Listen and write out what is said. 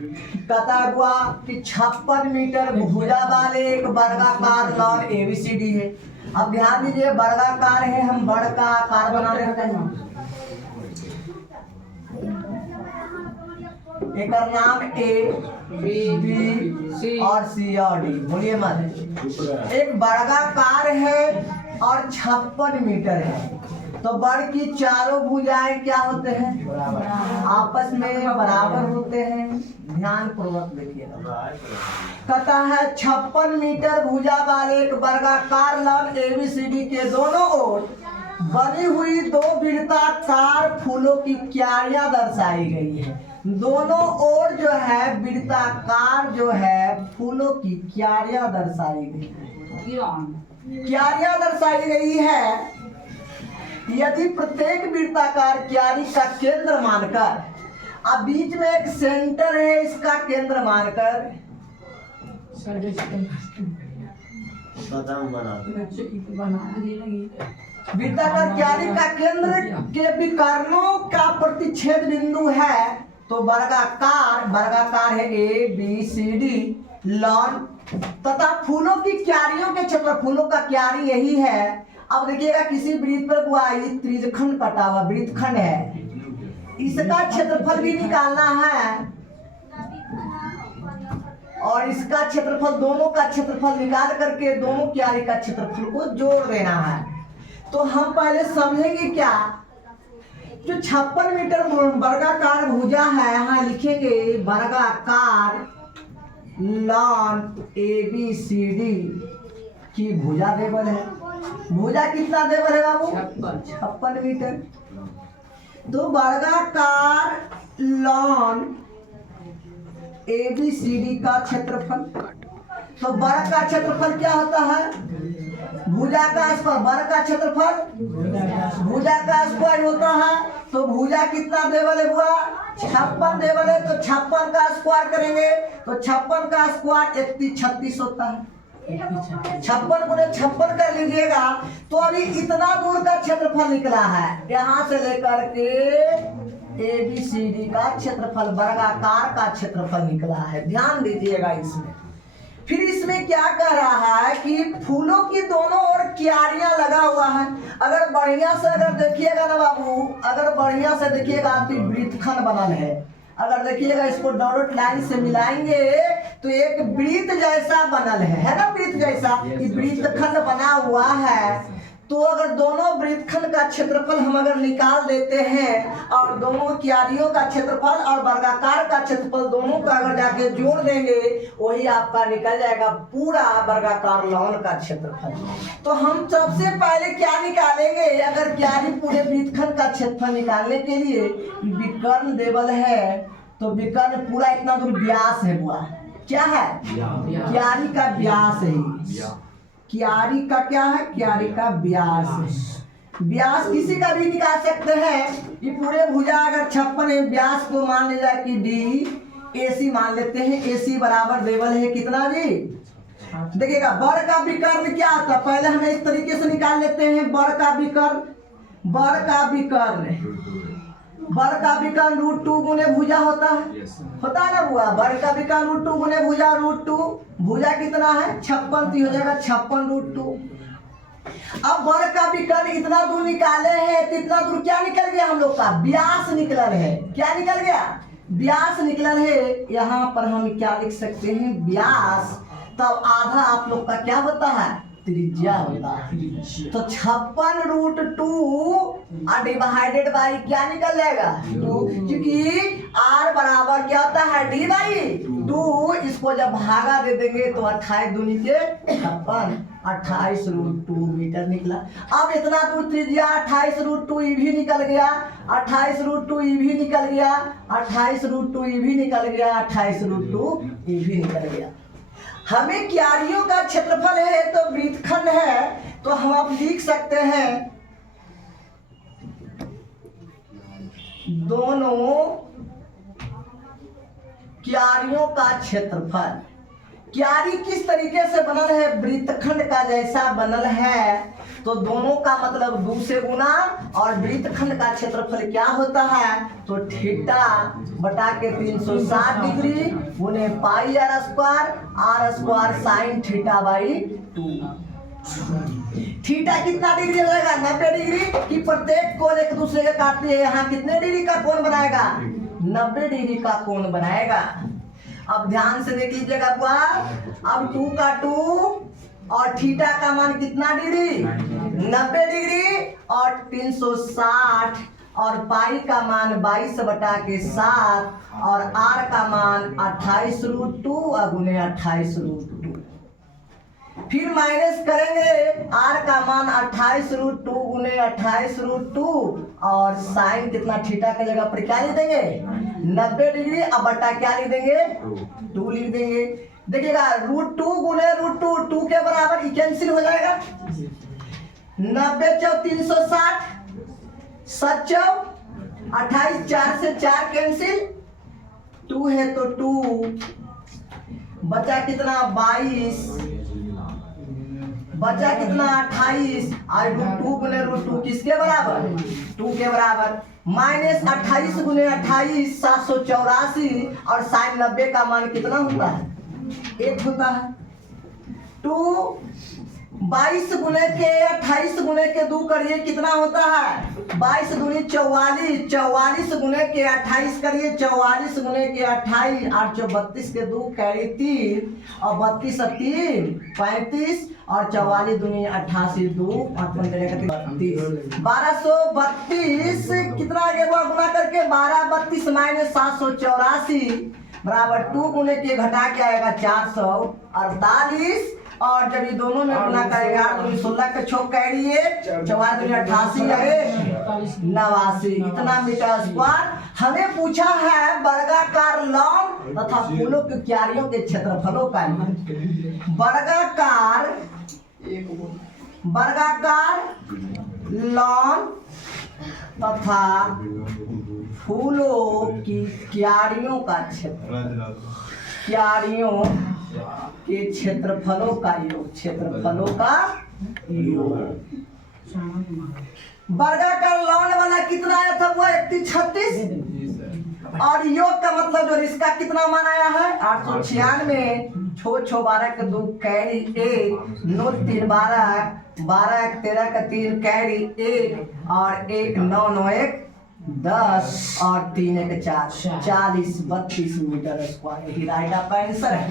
कहता हुआ कि 56 मीटर भुजा वाले एक वर्गाकार लॉन एबीसीडी है। अब ध्यान दीजिए, वर्गाकार है, हम वर्ग का आकार बना लेते हैं। एक नाम ए बी सी और सी और डी, बोलिए मत। एक वर्गाकार है और 56 मीटर है, तो वर्ग की चारों भुजाएं क्या होते हैं? आपस में बराबर होते हैं। ध्यान पूर्वक देखिएगा। कहता है 56 मीटर भुजा वाले एक वर्गाकार लॉन एबीसीडी के दोनों ओर बनी हुई दो वृत्ताकार फूलों की क्यारियां दर्शाई गई है। दोनों ओर जो है वृत्ताकार जो है फूलों की क्यारियां दर्शाई गई है। क्यारियां दर्शाई गई है। यदि प्रत्येक वृत्ताकार क्यारी का केंद्र मानकर, अब बीच में एक सेंटर है, इसका केंद्र मानकर वृत्ताकार क्यारी का केंद्र के विकर्णों का प्रतिच्छेद बिंदु है, तो वर्गाकार है A B C D lawn तथा फूलों की क्यारियों के क्षेत्र, फूलों का क्यारी यही है। अब देखिएगा, किसी वृत्त पर बुआई त्रिज्यखंड कटा हुआ वृत्तखंड है, इसका क्षेत्रफल भी निकालना है और इसका क्षेत्रफल, दोनों का क्षेत्रफल निकाल करके दोनों क्यारी का क्षेत्रफल को जोड़ देना है। तो हम पहले समझेंगे क्या, जो 56 मीटर वर्गाकार भुजा है, यहाँ लिखेंगे वर्गाकार लॉन एबीसीडी की भुजा देवल है। भुजा कितना देवल है बाबू? 56 मीटर। तो वर्गाकार लॉन एबीसीडी का क्षेत्रफल, तो वर्ग का क्षेत्रफल क्या होता है? भुजा का स्क्वायर। वर्ग का क्षेत्रफल भुजा का स्क्वायर होता है। तो भुजा कितना देवल है हुआ? 56 देवल है। तो 56 का स्क्वायर करेंगे तो 56 का स्क्वायर 36 होता है। 56 गुणे 56 कर लीजिएगा तो अभी इतना दूर का क्षेत्रफल निकला है, यहाँ से लेकर के एबीसीडी का क्षेत्रफल, वर्गाकार का क्षेत्रफल निकला है। ध्यान दीजिएगा इसमें। फिर इसमें क्या कह रहा है कि फूलों की दोनों ओर क्यारियां लगा हुआ है। अगर बढ़िया से अगर देखिएगा ना बाबू, अगर बढ़िया से देखिएगा तो वृत्तखंड बनल है। अगर देखिएगा, इसको डॉट लाइन से मिलाएंगे तो एक वृत्त जैसा बनल है ना, वृत्त जैसा वृत्तखंड बना हुआ है। तो अगर दोनों वृत्तखंड का क्षेत्रफल हम अगर निकाल देते हैं और दोनों क्यारियों का क्षेत्रफल और वर्गाकार का क्षेत्रफल दोनों का अगर जाके जोड़ देंगे, वही आपका निकल जाएगा पूरा वर्गाकार लॉन का क्षेत्रफल। तो हम सबसे पहले क्या निकालेंगे? अगर क्यारी पूरे वृत्तखंड का क्षेत्रफल निकालने के लिए विकर्ण देवल है, तो विकर्ण पूरा इतना दूर व्यास है हुआ, क्या है? क्यारी का व्यास है। क्यारी का क्या है? क्यारी का व्यास है। व्यास किसी का भी निकाल सकते हैं। ये पूरे भुजा अगर 56 है, व्यास को मान लिया जाए कि डी, एसी मान लेते हैं। एसी बराबर देवल है कितना जी? देखिएगा, वर्ग का विकर्ण क्या आता है, पहले हमें इस तरीके से निकाल लेते हैं। वर्ग का विकर्ण, वर्ग का विकर्ण, वर्ग का विकर्ण √2 गुने भुजा होता है, होता है ना बुआ? वर्ग का विकर्ण √2 गुने भुजा √2। भुजा कितना है? 56, तो हो जाएगा 56√2। अब वर्ग का विकर्ण इतना दूर निकाले हैं, तो इतना दूर क्या निकल गया हम लोग का? व्यास निकलल है। क्या निकल गया? व्यास निकलल है। यहाँ पर हम क्या लिख सकते हैं? व्यास। तब आधा आप लोग का क्या होता है? त्रिज्या होता है। तो 56√2 डिवाइडेड बाई क्या निकल जाएगा? 2, क्योंकि r बराबर क्या होता है? d/2। इसको जब भागा दे देंगे तो 28 दूनी के 56, 28√2 मीटर निकला। अब इतना दूर त्रिज्या 28√2 ई भी निकल गया, 28√2 ई भी निकल गया, 28√2 ई भी निकल गया, 28√2 ई भी निकल गया। हमें क्यारियों का क्षेत्रफल है तो वृत्तखंड है, तो हम आप लिख सकते हैं दोनों क्यारियों का क्षेत्रफल। क्यारी किस तरीके से बनल है, वृत्तखंड का जैसा बनल है। तो दोनों का मतलब 2 से गुना, और वृत्तखंड का क्षेत्रफल क्या होता है, तो थीटा बटा के 360 डिग्री गुने pi r square sine theta by 2। Theta कितना डिग्री रहेगा, 90 डिग्री की प्रत्येक कोण एक दूसरे के काटते हैं। यहाँ कितने डिग्री का कोण बनाएगा, 90 डिग्री का कोण बनाएगा। अब ध्यान से देख लीजिएगा बुआ, अब 2 का 2 और थीटा का मान कितना डिग्री, 90 डिग्री, और 360, और पाई का मान 22 बटा के 7, और आर का मान 28√2 गुने 28√2। फिर माइनस करेंगे, आर का मान 28√2 गुने 28√2, और साइन कितना थीटा की जगह पर क्या लिख देंगे, 90 डिग्री, अब बटा क्या लिख देंगे, 2 लिख देंगे। देखिएगा √2 गुने √2, 2 के बराबर, ये कैंसिल हो जाएगा। 90 चौ 360, 7 चौ 28, 4 से 4 कैंसिल, 2 है तो 2, बचा कितना 22, बचा कितना 28, और √2 गुने √2 किसके बराबर, 2 के बराबर, माइनस 28 गुने 28 784, और साइन 90 का मान कितना होता है, 1 होता है। 2 22 गुने के 28 गुने के 2 करिए कितना होता है, 22 दूनी 44, 44 गुने के 28 करिए, 44 गुने के 28, 8 32 के 2 कैरी 3, और 32 और 3 35, और 44 दूनी 88, 2 32, 1232 कितना आगे गुना करके 12 32 माइनस 784 बराबर 2 गुने के घटा के आएगा 448, और जब ये दोनों में गुना करेगा तो 16 के 6 कैरिए, 4 दूनी 88 है 89, इतना मीटर स्क्वायर। हमें पूछा है वर्गाकार लॉन तथा फूलों की क्यारियों के क्षेत्रफलों का। वर्गाकार लॉन तथा फूलों की क्यारियों का क्षेत्र, क्यारियों के क्षेत्रफलों का योग, क्षेत्रफलों का योग। वर्गाकार लॉन वाला कितना आया था, वो 3136, और योग का मतलब जो इसका कितना मान आया है 896, 6 6 12 के 2 कैरी 1, 9 3 12, 12 1 13 का 3 कैरी 1, और 1 9 9 1 10, और 3 1 4, 40 32 मीटर स्क्वायर। यही राइट आपका आंसर है।